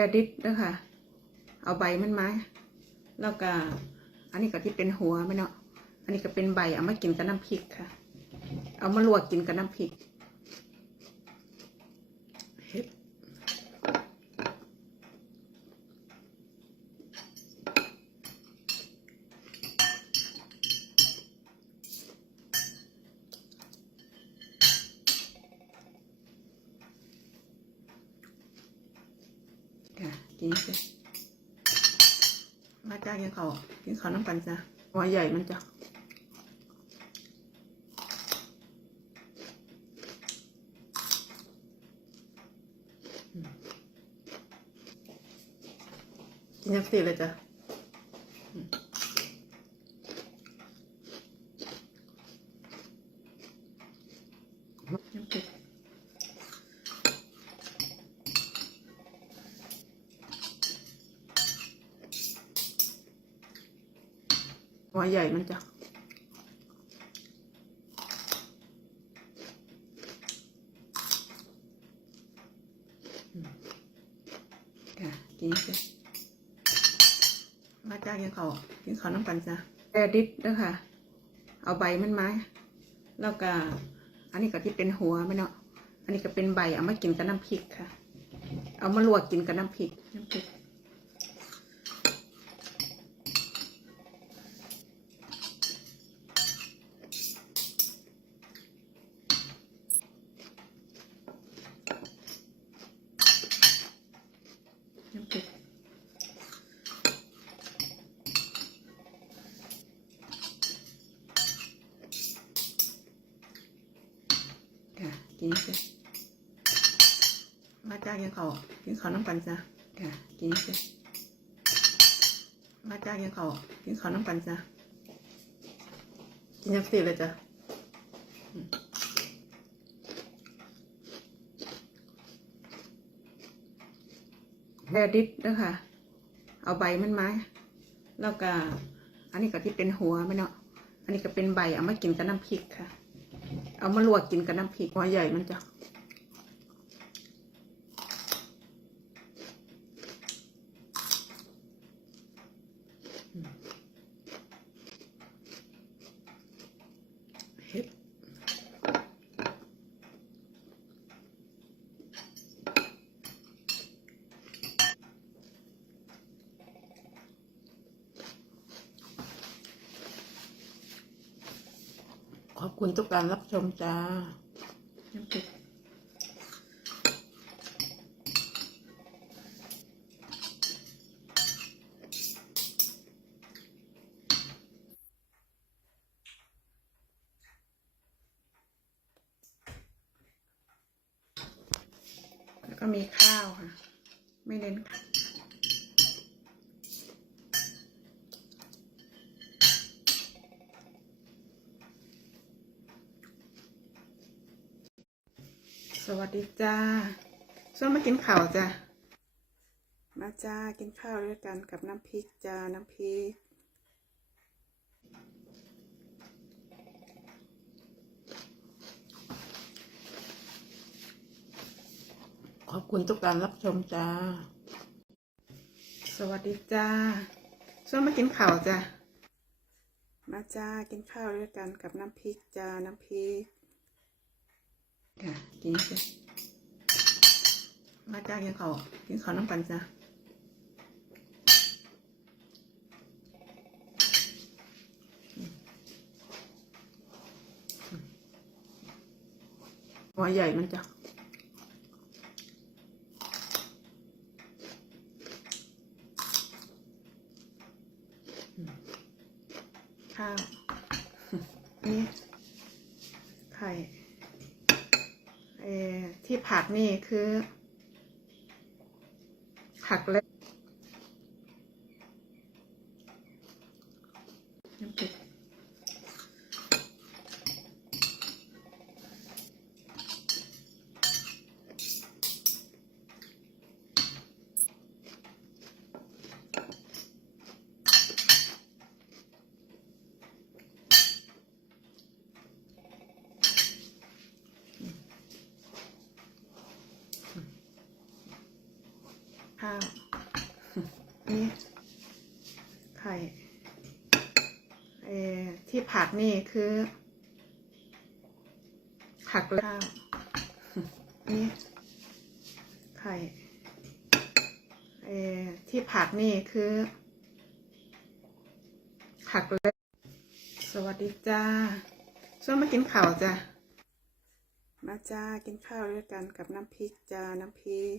แต่ดิบเด้อค่ะเอาใบมันมาแล้วก็อันนี้ก็ที่เป็นหัวไม่เนาะอันนี้ก็เป็นใบเอามากินกับน้ำพริกค่ะ เอามาลวกกินกับน้ำพริก กินสิมาจ้ากินเขากินเขาน้ำกันจ้ะหัวใหญ่มันจ้ะกินยังสิเลยจ้ะอืมยังสิ หัวใหญ่มันจ้ะอืมค่ะกินสิมาจ้ากินข้าวกินข้าวน้ำกันจ้ะแต่ดิบเด้อค่ะ เอาใบมันมาแล้วก็ อันนี้ก็ที่เป็นหัวมันเนาะ อันนี้ก็เป็นใบเอามากินกับน้ำพริกค่ะ เอามาลวกกินกับน้ำพริกน้ำพริกน้ำพริก ค่ะกินสิมาจ้ากินข้ากินข้าน้ำกันจ้ะค่ะกินสิมาจ้ากินข้ากินข้าน้ำกันจ้ะกินยังสิเลยจ้ะแค่ดิบเด้อค่ะ เอาใบมันมาแล้วก็ อันนี้ก็ที่เป็นหัวมันเนาะ อันนี้ก็เป็นใบเอามากินกับน้ำพริกค่ะ เอามาลวกกินกับน้ำพริกหัวใหญ่มันจ้ะ คุณทุกการรับชมจ้าแล้วก็มีข้าวค่ะ ไม่เน้น วัสดีจ้าช่วงมากินข้าวจ้ะมาจ้ากินข้าวด้วยกันกับน้ำพริกจ้าน้ำพริกขอบคุณทุกการรับชมจ้า สวัสดีจ้าช่วงมากินข้าวจ้ะมาจ้ากินข้าวด้วยกันกับน้ำพริกจ้าน้ำพริก ค่ะกินสิมาจ้ากินข้ากินข้าน้ำกันจ้ะหัวใหญ่มันจ้ะข้าวนี่ไข่ เออที่ ผักนี่คือ ผักเล็กน้ำพริกข้าว ที่ ผักนี่คือ ผักและข้าวนี่ไข่เอที่ผักนี่คือผักและสวัสดีจ้าช่วงมากินข้าวจ้ะมาจ้ากินข้าวด้วยกันกับน้ำพริกจ้าน้ำพริก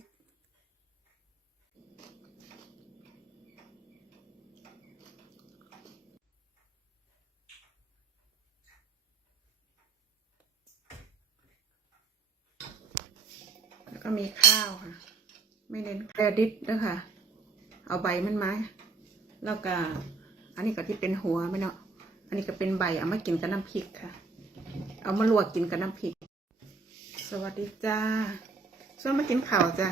ก็มีข้าวค่ะ ไม่เน้นแครดิตด้วยค่ะ เอาใบมันมาแล้วก็ อันนี้ก็ที่เป็นหัวไม่เนาะอันนี้ก็เป็นใบเอามากินกับน้ำพริกค่ะ เอามาลวกกินกับน้ำพริก สวัสดีจ้าช่วงมากินข้าวจ้ะ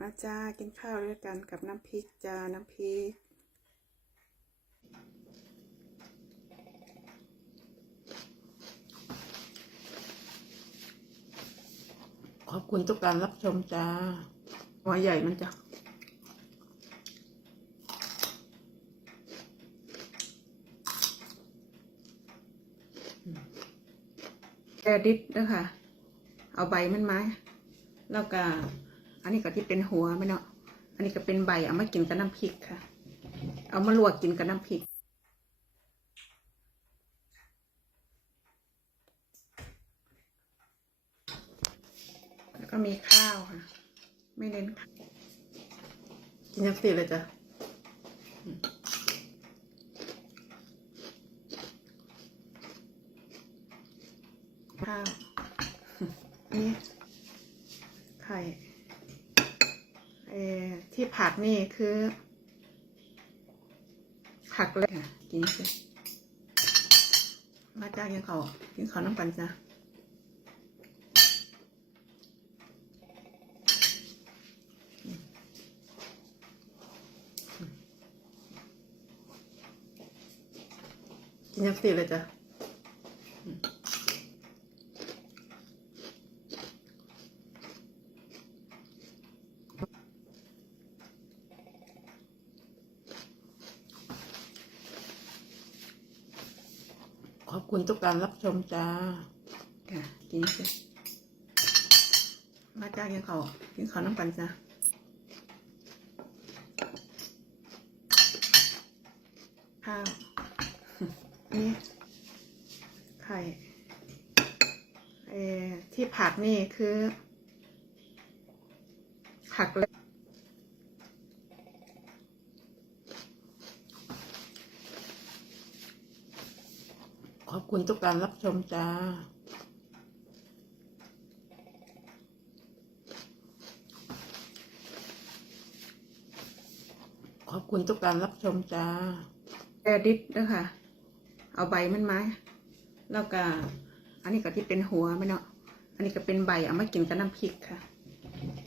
มาจ้ากินข้าวด้วยกันกับน้ำพริกจ้าน้ำพริก ขอบ คุณทุกการรับชมจ้า หัวใหญ่มันจะแอดิตด้วยค่ะเอาใบมันมาแล้วก็ อันนี้ก็ที่เป็นหัวมันเนาะ อันนี้ก็เป็นใบเอามากินกับน้ำพริกค่ะ เอามาลวกกินกับน้ำพริก แล้วก็ มีข้าวค่ะ ไม่เน้นค่ะกินยังสิเลยจ้ะอืมข้าวนี่ไข่เออที่ผักนี่คือ ผักเลยค่ะกินสิมาจ้ากินข้าวกินข้าวน้ำกันจ้ะ กินยังสิเลยจ้ะอืมขอบคุณทุกการรับชมจ้าค่ะกินสิมาจ้ากินข้าวกินข้าวน้ำกันจ้ะข้าว นี่ไข่เอที่ผักนี่คือ ผักและขอบคุณทุกการรับชมจ้าขอบคุณทุกการรับชมจ้าแอดิตด้วยค่ะ เอาใบมันมาแล้วก็ อันนี้ก็ที่เป็นหัวมันเนาะอันนี้ก็เป็นใบเอามากินกับน้ำพริกค่ะ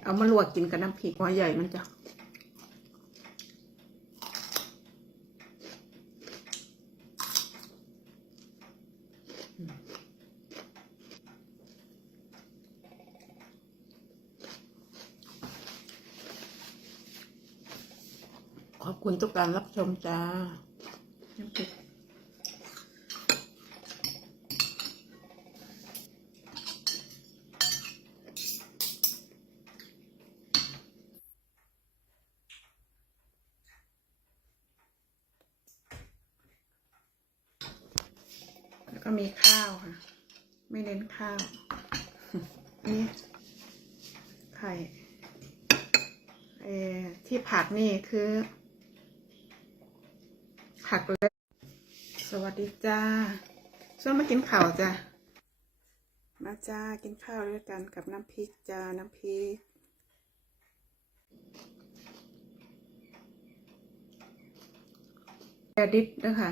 เอามาลวกกินกับน้ำพริกหัวใหญ่มันจะขอบคุณทุกการรับชมจ้าน้ำพริก แล้วก็ มีข้าวค่ะ ไม่เน้นข้าว นี่ไข่เอที่ผักนี่คือ ผักและสวัสดีจ้าช่วงมากินข้าวจ้ะมาจ้ากินข้าวด้วยกันกับน้ำพริกจ้าน้ำพริกแอดิด้วยค่ะ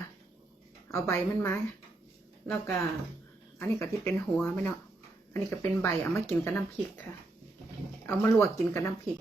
เอาใบมันมา แล้วก็อันนี้ก็ที่เป็นหัวไม่เนาะอันนี้ก็เป็นใบเอามากินกับน้ำพริกค่ะ เอามาลวกกินกับน้ำพริก